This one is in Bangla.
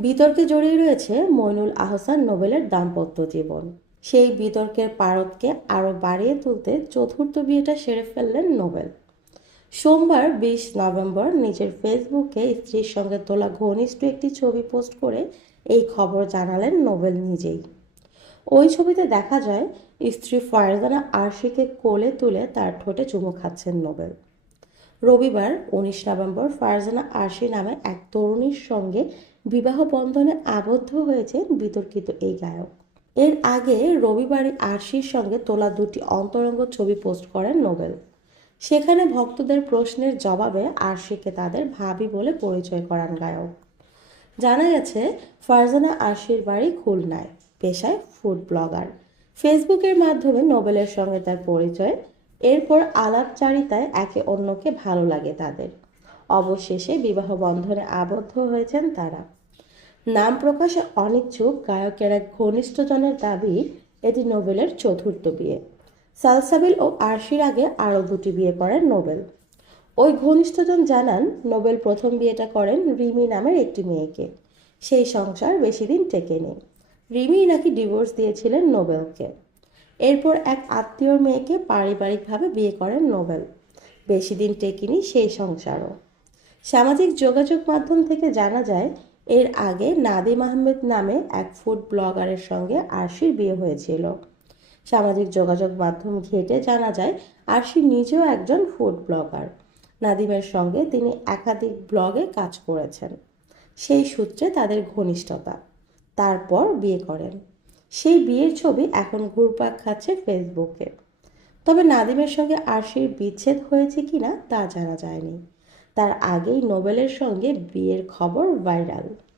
বিতর্কে জড়িয়ে রয়েছে মইনুল আহসান নোবেলের দাম্পত্য জীবন। সেই বিতর্কের পারদকে আরও বাড়িয়ে তুলতে চতুর্থ বিয়েটা সেরে ফেললেন নোবেল। সোমবার বিশ নভেম্বর নিজের ফেসবুকে স্ত্রীর সঙ্গে তোলা ঘনিষ্ঠ একটি ছবি পোস্ট করে এই খবর জানালেন নোবেল নিজেই। ওই ছবিতে দেখা যায়, স্ত্রী ফারজানা আরশিকে কোলে তুলে তার ঠোঁটে চুমু খাচ্ছেন নোবেল। রবিবার উনিশ নভেম্বর ফারজানা আরশি নামে এক তরুণীর সঙ্গে বিবাহ বন্ধনে আবদ্ধ হয়েছেন বিতর্কিত এই গায়ক। এর আগে রবিবারই আরশির সঙ্গে তোলা দুটি অন্তরঙ্গ ছবি পোস্ট করেন নোবেল। সেখানে ভক্তদের প্রশ্নের জবাবে আরশিকে তাদের ভাবি বলে পরিচয় করান গায়ক। জানা গেছে, ফারজানা আরশির বাড়ি খুলনায়, পেশায় ফুড ব্লগার। ফেসবুকের মাধ্যমে নোবেলের সঙ্গে তার পরিচয় এরপর আলাপচারিতায় একে অন্যকে ভালো লাগে তাদের। অবশেষে বিবাহ বন্ধনে আবদ্ধ হয়েছেন তারা। নাম প্রকাশে অনিচ্ছুক গায়কের এক ঘনিষ্ঠজনের দাবি, এটি নোবেলের চতুর্থ বিয়ে। সালসাবিল ও আরশির আগে আরও দুটি বিয়ে করেন নোবেল। ওই ঘনিষ্ঠজন জানান, নোবেল প্রথম বিয়েটা করেন রিমি নামের একটি মেয়েকে। সেই সংসার বেশি দিন টেকেনি। রিমি নাকি ডিভোর্স দিয়েছিলেন নোবেলকে। এরপর এক আত্মীয়র মেয়েকে পারিবারিকভাবে বিয়ে করেন নোবেল। বেশি দিন টেকেনি সেই সংসারও। সামাজিক যোগাযোগ মাধ্যম থেকে জানা যায়, এর আগে নাদিম আহমেদ নামে এক ফুড ব্লগারের সঙ্গে আরশির বিয়ে হয়েছিল। সামাজিক যোগাযোগ মাধ্যম ঘেটে জানা যায়, আরশি নিজেও একজন ফুড ব্লগার। নাদিমের সঙ্গে তিনি একাধিক ব্লগে কাজ করেছেন। সেই সূত্রে তাদের ঘনিষ্ঠতা। তারপর বিয়ে করেন। সেই বিয়ের ছবি এখন ঘুরপাক খাচ্ছে ফেসবুকে। তবে নাদিমের সঙ্গে আরশির বিচ্ছেদ হয়েছে কিনা তা জানা যায়নি। তার আগেই নোবেলের সঙ্গে বিয়ের খবর ভাইরাল।